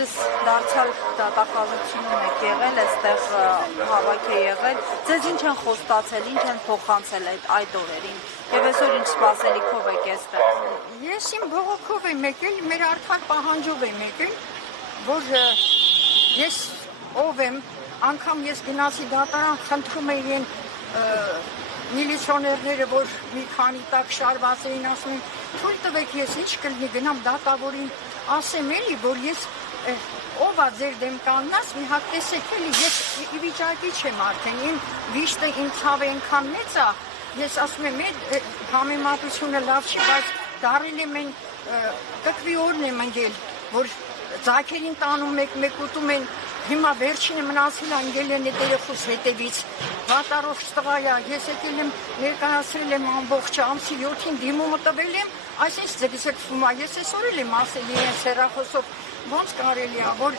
Ձերս դարձյալ դատախազությունում եք եղել, այստեղ հավաք է եղել, ձեզ ինչ են խոստացել, ինչ են փոխանցել այդ օրերին, եւ այսօր ինչ սպասելիքով եք այստեղ։ Ես իմ բողոքով եմ եկել, մեր արդար պահանջով եմ եկել, որ ես ով եմ, անգամ ես գնացի դատարան, խնդրում էին միլիցիոներները, որ մի քանի տակ շարված էին, ասում են, թույլ տվեք ես ինչ կլինի, գնամ դատավորին ասեմ էլի, որ ես ով է ձեր դեմ կանգնած, մի հատ տեսեք էլի, ես ի վիճակի չեմ արդեն, իմ վիշտը իմ ցավը այնքան մեծ է, ես ասում եմ, համեմատությունը լավ չի, բայց դարել եմ են տկվի օրն եմ ընկել, որ ձայքերին տանում մեկ ուտում են, հիմա վերջինը մնացել ընկել են այդ երեխուս հետևից, վատառողջ տղա է, ես եկել եմ ներկայացրել եմ ամբողջ ամսի 7-ին դիմումը տվել եմ, այսինքն ձգձգվում է, ես այսօր էլ եմ ասել իրենց հեռախոսով, ոնց կարելի է, որ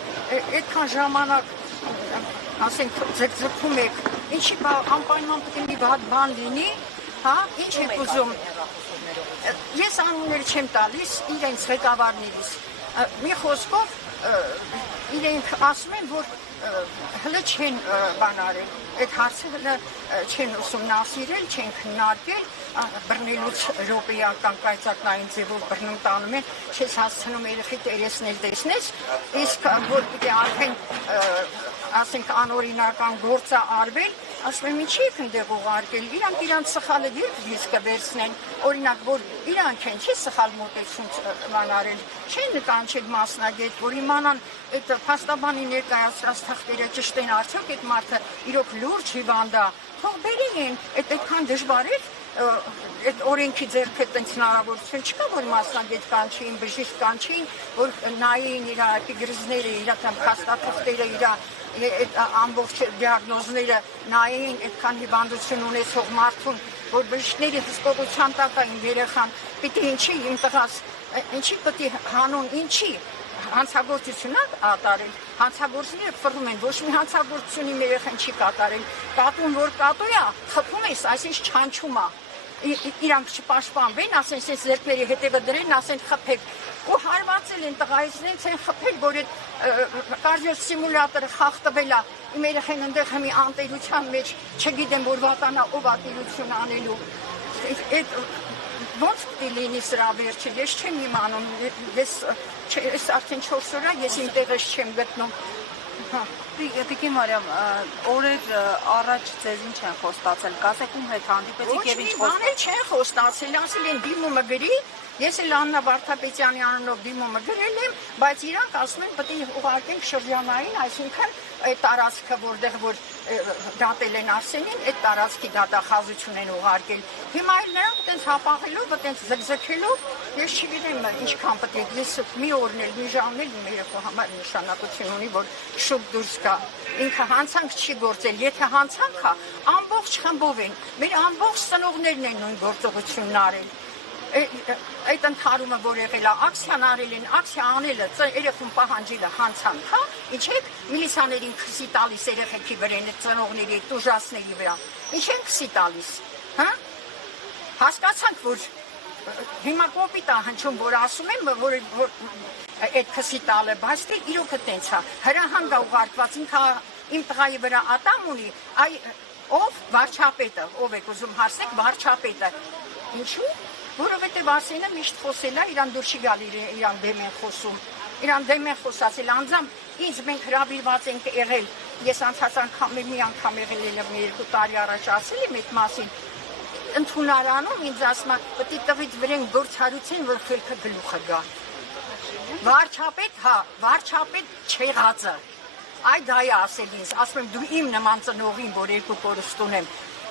այդքան ժամանակ ասենք ձգձգում եք, ինչի անպայման պետք է մի վատ բան լինի, հա, ինչ եք ուզում, ես անուններ չեմ տալիս իրենց ղեկավարներից, մի խոսքով իրենք ասում են, որ հլը չեն բան արել, այդ հարցը հլը չեն ուսումնասիրել, չեն քննարկել, բռնելուց րոպեական կայծակնային ձևով բռնում տանում են, չես հասցնում երեխի տերեսնել տեսնես, իսկ որ պիտի արդեն ասենք անօրինական գործը արվել, ասում եմ ինչի եք ընդեղ ուղարկել, իրանք սխալը երբ դիսկը վերցնեն, օրինակ, որ իրանք են, չի սխալ մոտեցում բան արել, չեն նկանչել մասնագետ, որ իմանան այդ փաստաբանի ներկայացրած թղթերը ճշտ են արդյոք այդ մարդը իրոք լուրջ հիվանդ է, թող բերեն, այդքան դժվար է, այդ օրենքի ձեռքը տենց հնարավորություն չկա, որ մասնագետ կանչեին, բժիշկ կանչեին, որ նայեին իր էպիգրիզները, իր փաստաթղթերը, իր այդ ամբողջ դիագնոզները նայեին այդքան հիվանդություն ունեցող մարդուն, որ բժիշկների հսկողության տակ էին երեխան, պիտի ինչի իմ տղաս, ինչի պիտի հանուն, ինչի հանցագործություն ատարել, հանցագործները ֆռում են, ոչ մի հանցագործություն իմ երեխան չի կատարել, կատուն որ կատու է, խփում ես, այսինքն չանչում է, իրանք չպաշտպանվեն, ասեն ես ձեռքների հետևը դրեն, ասեն խփեք, ու հարվածել են տղայից նենց են խփել, որ այդ կարդիո սիմուլյատորը խախտվել է, իմ երեխան ընդեղ մի անտերության մեջ, չգիտեմ որ վատանա ով ատերություն անելու, ոնց պիտի լինի սրա վերջը, ես չեմ իմանում, ես արդեն 4 օր է, ես իմ տեղս չեմ գտնում։ Տիկին Մարիամ, օրեր առաջ ձեզ ինչ են խոստացել, կասեք ում հետ հանդիպեցիք և ինչ խոստացել։ Ոչ մի բան չեն խոստացել, ասել են դիմումը գրի, ես էլ Աննա Վարդապետյանի անունով դիմումը գրել եմ, բայց իրանք ասում են պետք է ուղարկենք շրջանային, այսինքն այդ տարածքը, որտեղ որ դատել են Արսենին, այդ տարածքի դատախազություն են ուղարկել։ Հիմա էլ նրանք այտենց հապաղելով, այտենց զգզգելով, ես չգիտեմ ինչքան պետք է, ես մի օրն էլ, մի ժամն էլ իմ երեխու համար նշանակություն ունի, որ շուտ դուրս գա։ Ինքը հանցանք չի գործել, եթե հանցանք է, ամբողջ խմբով են, մեր ամբողջ ծնողներն են նույն գործողությունն արել։ Այդ ընդհարումը, որ եղել է, ակցիան արել են, ակցիա անելը, երեխուն պահանջելը հանցանք, հա, ինչ եք միլիցիաներին քսի տալիս երեխեքի վրա, այդ ծնողների, այդ ուժասների վրա, ինչ են քսի տալիս, հա, հասկացանք, որ հիմա կոպիտ է հնչում, որ ասում եմ, որ այդ քսի տալը, բայց թե իրոքը տենց է, հրահանգ է ուղարկված, ինքը իմ տղայի վրա ատամ ունի, ով վարչապետը, ով եք ուզում հարցնեք, վարչապետը, ինչու՞, որովհետև Արսենը միշտ խոսել է, իրան դուր չի գալ իրան դեմ են խոսում, իրան դեմ են խոսացել, անձամբ ինձ մենք հրավիրված ենք եղել, ես անցած անգամ մի անգամ եղել եմ 2 տարի առաջ ասել եմ այդ մասին, ընդունարանում ինձ ասում է, պետք է տվից վրեն գործարություն, որ խելքը գլուխը գա, վարչապետ, հա, վարչապետ չեղածը, այդ դա է ասել ինձ, ասում եմ դու իմ նման ծնողին, որ 2 կորուստ ունեմ,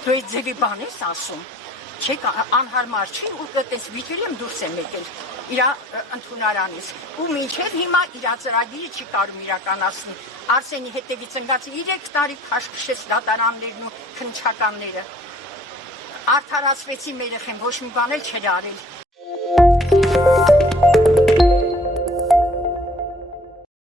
դու այդ ձևի բան ես ասում, չեք անհարմար չի ու այդպես վիճել եմ դուրս եմ եկել իր ընդունարանից ու մինչև հիմա իր ծրագիրը չի կարում իրականացնել Արսենի հետևից ընկած 3 տարի քաշքշեց դատարաններն ու քննչականները արդարացվեցի մեր երեխեն ոչ մի բան էլ չէր արել